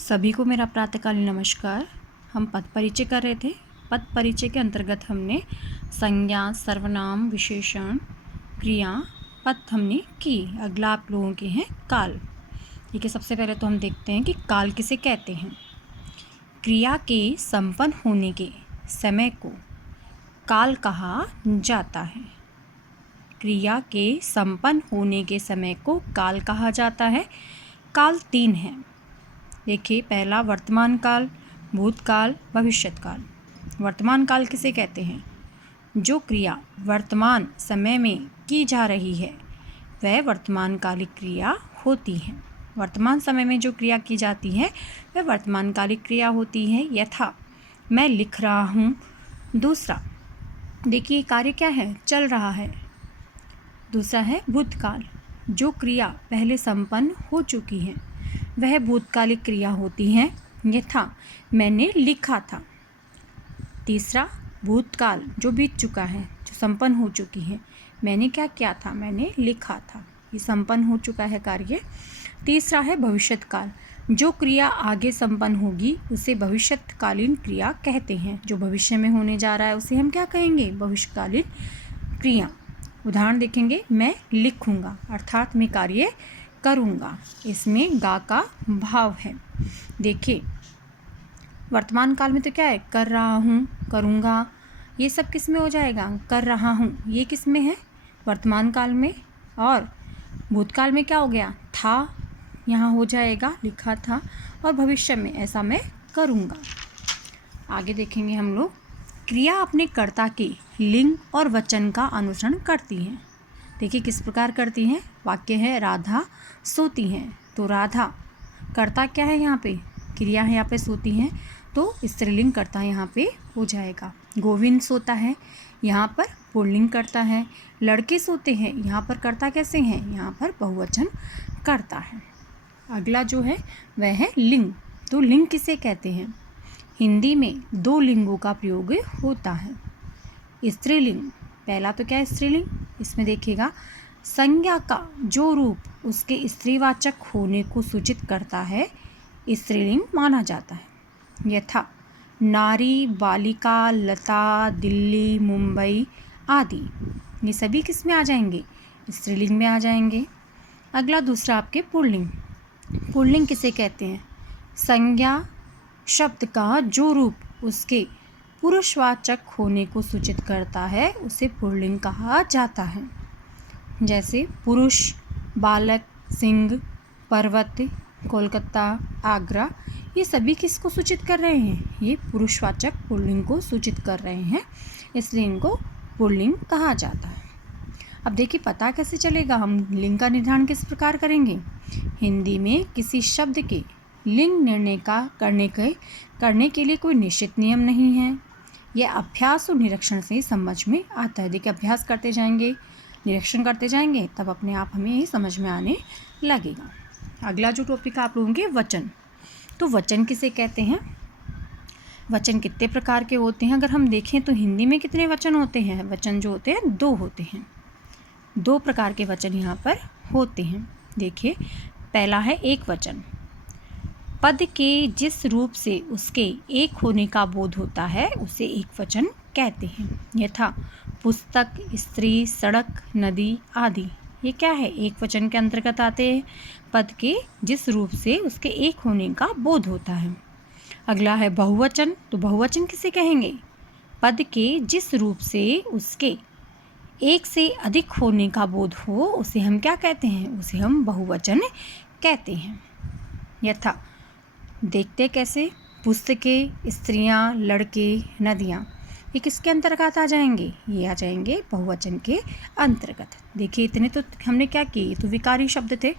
सभी को मेरा प्रातःकालीन नमस्कार। हम पद परिचय कर रहे थे। पद परिचय के अंतर्गत हमने संज्ञा, सर्वनाम, विशेषण, क्रिया, पद हमने की। अगला आप लोगों के हैं काल। ठीक है, सबसे पहले तो हम देखते हैं कि काल किसे कहते हैं। क्रिया के संपन्न होने के समय को काल कहा जाता है। क्रिया के संपन्न होने के समय को काल कहा जाता है। काल 3 है। देखिए, पहला वर्तमान काल, भूतकाल, भविष्यत्काल। वर्तमान काल किसे कहते हैं? जो क्रिया वर्तमान समय में की जा रही है वह वर्तमानकालिक क्रिया होती है। वर्तमान समय में जो क्रिया की जाती है वह वर्तमानकालिक क्रिया होती है। यथा मैं लिख रहा हूँ। दूसरा, देखिए कार्य क्या है? चल रहा है। दूसरा है भूतकाल, जो क्रिया पहले संपन्न हो चुकी है वह भूतकालिक क्रिया होती है। यथा मैंने लिखा था। तीसरा भूतकाल, जो बीत चुका है, जो संपन्न हो चुकी है। मैंने क्या किया था? मैंने लिखा था। ये संपन्न हो चुका है कार्य। तीसरा है भविष्यत्काल, जो क्रिया आगे संपन्न होगी उसे भविष्यत्कालीन क्रिया कहते हैं। जो भविष्य में होने जा रहा है उसे हम क्या कहेंगे? भविष्यकालीन क्रिया। उदाहरण देखेंगे, मैं लिखूंगा अर्थात मैं कार्य करूंगा। इसमें गा का भाव है। देखिए, वर्तमान काल में तो क्या है? कर रहा हूँ, करूँगा, ये सब किस में हो जाएगा? कर रहा हूँ, ये किस में है? वर्तमान काल में। और भूतकाल में क्या हो गया? था, यहाँ हो जाएगा, लिखा था। और भविष्य में ऐसा मैं करूँगा। आगे देखेंगे हम लोग। क्रिया अपने कर्ता के लिंग और वचन का अनुसरण करती है। देखिए किस प्रकार करती हैं। वाक्य है राधा सोती हैं, तो राधा कर्ता क्या है? यहाँ पे क्रिया है, यहाँ पे सोती हैं, तो स्त्रीलिंग कर्ता यहाँ पे हो जाएगा। गोविंद सोता है, यहाँ पर पुल्लिंग कर्ता है। लड़के सोते हैं, यहाँ पर कर्ता कैसे हैं? यहाँ पर बहुवचन कर्ता है। अगला जो है वह है लिंग। तो लिंग किसे कहते हैं? हिंदी में 2 लिंगों का प्रयोग होता है। स्त्रीलिंग, पहला तो क्या है? स्त्रीलिंग। इसमें देखिएगा, संज्ञा का जो रूप उसके स्त्रीवाचक होने को सूचित करता है स्त्रीलिंग माना जाता है। यथा नारी, बालिका, लता, दिल्ली, मुंबई आदि, ये सभी किस में आ जाएंगे? स्त्रीलिंग में आ जाएंगे। अगला दूसरा आपके पुल्लिंग। पुल्लिंग किसे कहते हैं? संज्ञा शब्द का जो रूप उसके पुरुषवाचक होने को सूचित करता है उसे पुल्लिंग कहा जाता है। जैसे पुरुष, बालक, सिंह, पर्वत, कोलकाता, आगरा, ये सभी किसको सूचित कर रहे हैं? ये पुरुषवाचक पुल्लिंग को सूचित कर रहे हैं, इसलिए इनको पुल्लिंग कहा जाता है। अब देखिए, पता कैसे चलेगा? हम लिंग का निर्धारण किस प्रकार करेंगे? हिंदी में किसी शब्द के लिंग निर्णय का करने के लिए कोई निश्चित नियम नहीं है। यह अभ्यास और निरीक्षण से समझ में आता है। देखिए, अभ्यास करते जाएंगे, निरीक्षण करते जाएंगे, तब अपने आप हमें ये समझ में आने लगेगा। अगला जो टॉपिक आप लोगों के वचन। तो वचन किसे कहते हैं? वचन कितने प्रकार के होते हैं? अगर हम देखें तो हिंदी में कितने वचन होते हैं? वचन जो होते हैं 2 होते हैं। 2 प्रकार के वचन यहाँ पर होते हैं। देखिए, पहला है एक वचन। पद के जिस रूप से उसके एक होने का बोध होता है उसे एक वचन कहते हैं। यथा पुस्तक, स्त्री, सड़क, नदी आदि, ये क्या है? एक वचन के अंतर्गत आते हैं। पद के जिस रूप से उसके एक होने का बोध होता है। अगला है बहुवचन। तो बहुवचन किसे कहेंगे? पद के जिस रूप से उसके एक से अधिक होने का बोध हो उसे हम क्या कहते हैं? उसे हम बहुवचन कहते हैं। यथा देखते कैसे? पुस्तकें, स्त्रियां, लड़के, नदियाँ, ये किसके अंतर्गत आ जाएंगे? ये आ जाएंगे बहुवचन के अंतर्गत। देखिए, इतने तो हमने क्या किए? तो विकारी शब्द थे।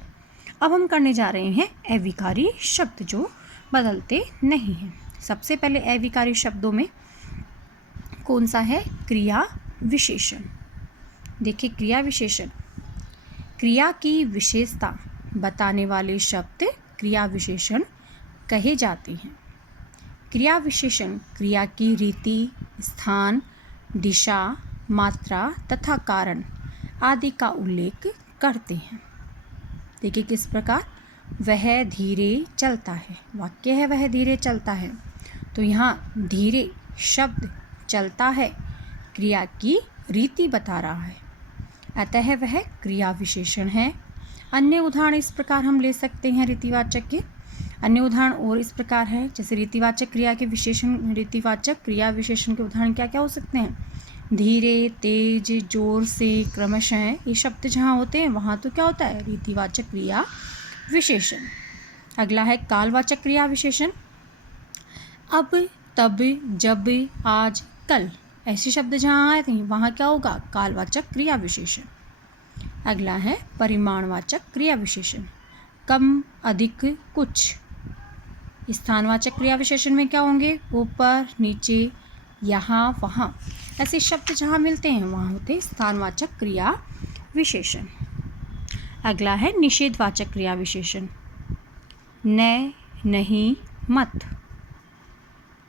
अब हम करने जा रहे हैं अविकारी शब्द, जो बदलते नहीं हैं। सबसे पहले अविकारी शब्दों में कौन सा है? क्रिया विशेषण। देखिए, क्रिया विशेषण, क्रिया की विशेषता बताने वाले शब्द क्रिया विशेषण कहे जाते हैं। क्रिया विशेषण क्रिया की रीति, स्थान, दिशा, मात्रा तथा कारण आदि का उल्लेख करते हैं। देखिए किस प्रकार? वह धीरे चलता है। वाक्य है वह धीरे चलता है, तो यहाँ धीरे शब्द चलता है क्रिया की रीति बता रहा है, अतः वह क्रिया विशेषण है। अन्य उदाहरण इस प्रकार हम ले सकते हैं रीतिवाचक के। अन्य उदाहरण और इस प्रकार है, जैसे रीतिवाचक क्रिया के विशेषण, रीतिवाचक क्रिया विशेषण के उदाहरण क्या क्या हो सकते हैं? धीरे, तेज, जोर से, क्रमशः, ये शब्द जहाँ होते हैं वहाँ तो क्या होता है? रीतिवाचक क्रिया विशेषण। अगला है कालवाचक क्रिया विशेषण। अब, तब, जब, आज, कल, ऐसे शब्द जहाँ आए थे वहाँ क्या होगा? कालवाचक क्रिया विशेषण। अगला है परिमाणवाचक क्रिया विशेषण। कम, अधिक, कुछ। स्थानवाचक क्रिया विशेषण में क्या होंगे? ऊपर, नीचे, यहाँ, वहाँ, ऐसे शब्द जहाँ मिलते हैं वहाँ होते स्थानवाचक क्रिया विशेषण। अगला है निषेधवाचक क्रिया विशेषण। न, नहीं, मत।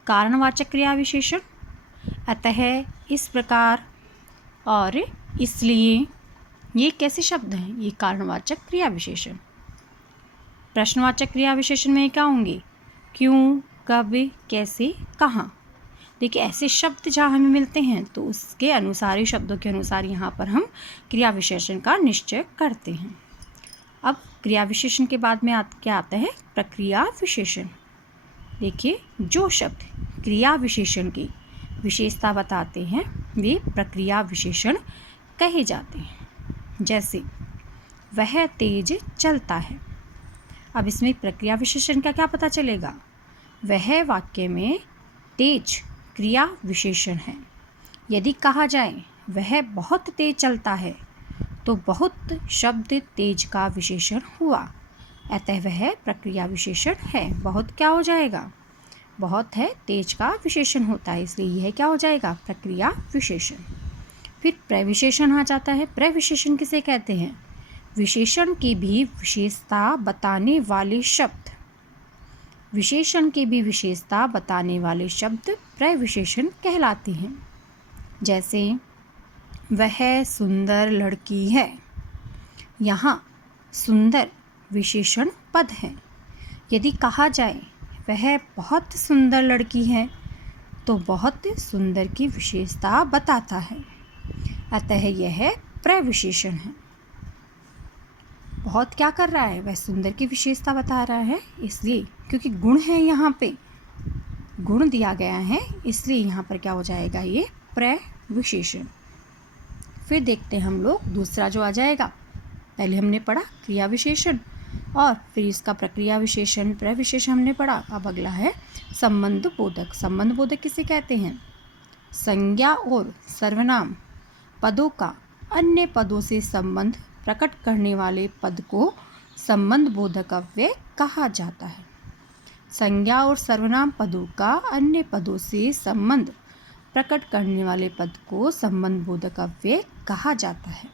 कारणवाचक क्रिया विशेषण। अतः, इस प्रकार और इसलिए, ये कैसे शब्द हैं? ये कारणवाचक क्रिया विशेषण। प्रश्नवाचक क्रिया विशेषण में क्या होंगे? क्यों, कब, कैसे, कहाँ। देखिए ऐसे शब्द जहाँ हमें मिलते हैं तो उसके अनुसार ही, शब्दों के अनुसार यहाँ पर हम क्रिया विशेषण का निश्चय करते हैं। अब क्रिया विशेषण के बाद में क्या आता है? प्रक्रिया विशेषण। देखिए जो शब्द क्रिया विशेषण की विशेषता बताते हैं वे प्रक्रिया विशेषण कहे जाते हैं। जैसे वह तेज चलता है। अब इसमें प्रक्रिया विशेषण का क्या पता चलेगा? वह वाक्य में तेज क्रिया विशेषण है। यदि कहा जाए वह बहुत तेज चलता है तो बहुत शब्द तेज का विशेषण हुआ, अतः वह प्रक्रिया विशेषण है। बहुत क्या हो जाएगा? बहुत है तेज का विशेषण होता है, इसलिए यह क्या हो जाएगा? प्रक्रिया विशेषण। फिर प्रविशेषण आ जाता है। प्रविशेषण किसे कहते हैं? विशेषण की भी विशेषता बताने वाले शब्द। विशेषण की भी विशेषता बताने वाले शब्द प्रविशेषण कहलाते हैं। जैसे वह सुंदर लड़की है। यहाँ सुंदर विशेषण पद है। यदि कहा जाए वह बहुत सुंदर लड़की है तो बहुत सुंदर की विशेषता बताता है, अतः यह प्रविशेषण है। बहुत क्या कर रहा है? वह सुंदर की विशेषता बता रहा है, इसलिए क्योंकि गुण है, यहाँ पे गुण दिया गया है, इसलिए यहाँ पर क्या हो जाएगा? ये प्रविशेषण। फिर देखते हैं हम लोग दूसरा जो आ जाएगा। पहले हमने पढ़ा क्रिया विशेषण और फिर इसका प्रक्रिया विशेषण, प्रविशेषण हमने पढ़ा। अब अगला है संबंध बोधक। संबंध बोधक किसे कहते हैं? संज्ञा और सर्वनाम पदों का अन्य पदों से संबंध प्रकट करने वाले पद को संबंध बोधक अव्यय कहा जाता है। संज्ञा और सर्वनाम पदों का अन्य पदों से संबंध प्रकट करने वाले पद को संबंध बोधक अव्यय कहा जाता है।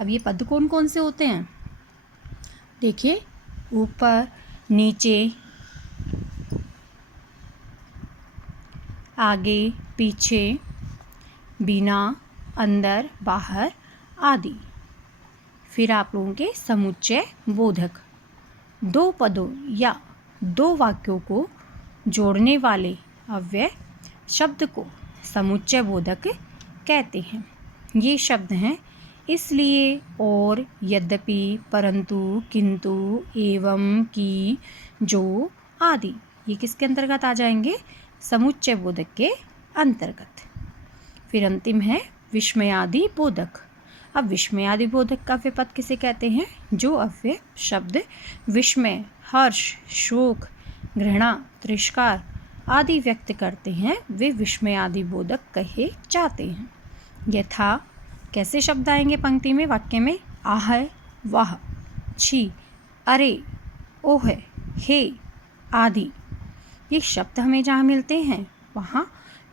अब ये पद कौन कौन से होते हैं? देखिए ऊपर, नीचे, आगे, पीछे, बिना, अंदर, बाहर आदि। फिर आप लोगों के समुच्चय बोधक। दो पदों या दो वाक्यों को जोड़ने वाले अव्यय शब्द को समुच्चय बोधक कहते हैं। ये शब्द हैं इसलिए, और, यद्यपि, परंतु, किंतु, एवं, की, जो आदि। ये किसके अंतर्गत आ जाएंगे? समुच्चय बोधक के अंतर्गत। फिर अंतिम है विस्मयादि बोधक। अब विस्मयादि बोधक का अव्यय पद किसे कहते हैं? जो अव्यय शब्द विस्मय, हर्ष, शोक, घृणा, तिरस्कार आदि व्यक्त करते हैं वे विस्मयादि बोधक कहे जाते हैं। यथा कैसे शब्द आएंगे पंक्ति में, वाक्य में? आह, वाह, छी, अरे, ओह, हे आदि। ये शब्द हमें जहाँ मिलते हैं वहाँ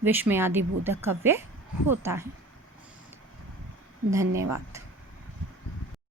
विस्मयादि बोधक अव्यय होता है। धन्यवाद।